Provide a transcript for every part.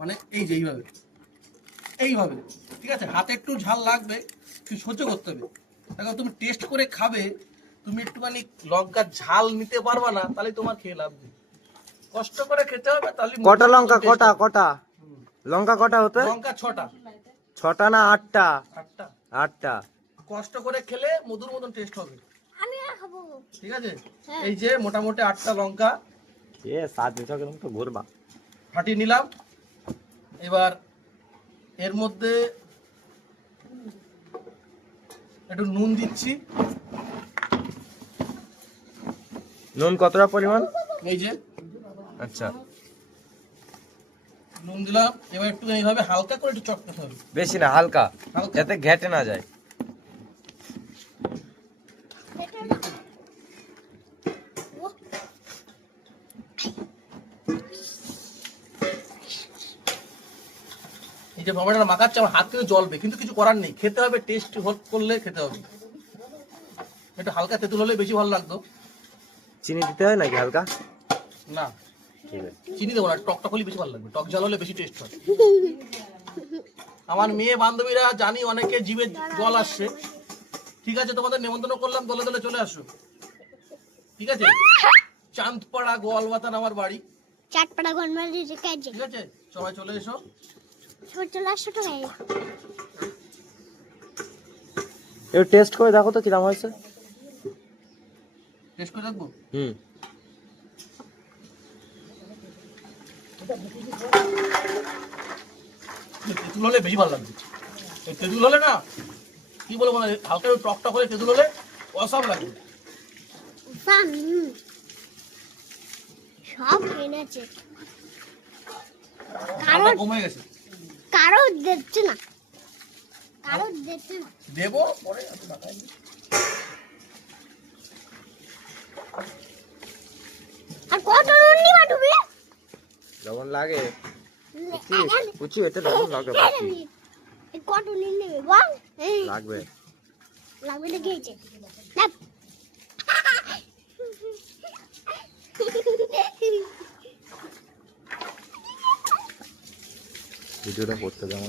মানে এই যে এইভাবে এইভাবে, ঠিক আছে? হাতে একটু ঝাল লাগবে, কিন্তু সহ্য করতে হবে। দেখো তুমি টেস্ট করে খাবে, তুমি একটুখানি লঙ্কার ঝাল নিতে পারবা না, তাহলে তোমার খেয়ে লাভ নেই। কষ্ট করে খেতে হবে, তাহলে কটা লঙ্কা, কটা লঙ্কা কটা হতে? লঙ্কা 6টা। 6টা না 8টা? 8টা। 8টা। কষ্ট করে খেলে মধুর মতন টেস্ট হবে, আমি খাবো। ঠিক আছে? এই যে মোটামুটি 8টা লঙ্কা সাত মিশা কেন তো ঘুরবা ফাটিয়ে নিলাম। এবার এর মধ্যে একটু নুন দিচ্ছি। নুন কতটা পরিমাণ? এই যে আচ্ছা, নুন দিলাম। এবার একটু এইভাবে হালকা করে একটু চটকাতে হবে, বেশি না, হালকা, হালকা। যাতে ঘেটে না যায়। এই যে টমেটোটা মাখাচ্ছে, আমার হাত থেকে জ্বলবে, কিন্তু কিছু করার নেই, খেতে হবে। টেস্ট করলে খেতে হবে। একটু হালকা তেঁতুল হলে বেশি ভালো লাগতো। চিনি দিতে হয় নাকি হালকা? না, ঠিক আছে। চিনি দেবো না, টকটা হলে বেশি ভালো লাগবে, টক ঝাল হলে বেশি টেস্ট হয়। আমার মেয়ে বান্ধবীরা জানি অনেকে জিভে জল আসছে, ঠিক আছে? তোমাদের নেমন্তন্ন করলাম, দলে দলে চলে আসো, ঠিক আছে? চাঁদপাড়া গোয়ালবাতান আমার বাড়ি, চাটপাড়া গন্ডমালি কাজে ঠিক আছে? সবাই চলে এসো। ছোট চলে আসো তো ভাই। একটু টেস্ট করে দেখো তো কিরকম হয়েছে। টেস্ট করে দেখবো। তেঁতুল হলে বেশি ভালো লাগবে। এই তেঁতুল হলে না, কি বলবো, মানে হালকা একটু টক টক হলে, তেঁতুল হলে অসাম লাগবে। সব এনেছে, ঝালটা কমে গেছে। কারো দিচ্ছে না, কারো দিচ্ছে না। দেবো পরে, আমি মাথায় দিই। আর কত নুন নিবা তুমি? লবণ লাগে কুচি, এতে লবণ লাগে কত নুন নেবে বল? লাগবে। লাগবে না গেছে। ভিডিওটা করতে দাও।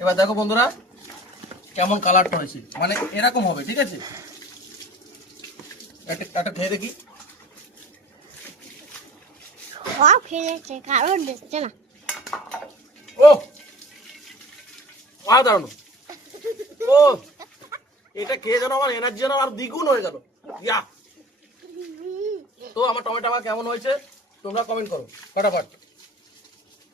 এবার দেখো বন্ধুরা কেমন কালারটা হয়েছে, মানে এরকম হবে, ঠিক আছে? একটা খেয়ে দেখি। সব খেয়েছে, কারো দিচ্ছে না। ও দারুণ! ও, এটা খেয়ে যেন আমার এনার্জি যেন আর দ্বিগুণ হয়ে গেল। ইয়া! তো আমার টমেটো কেমন হয়েছে তোমরা কমেন্ট করো ফটাফট।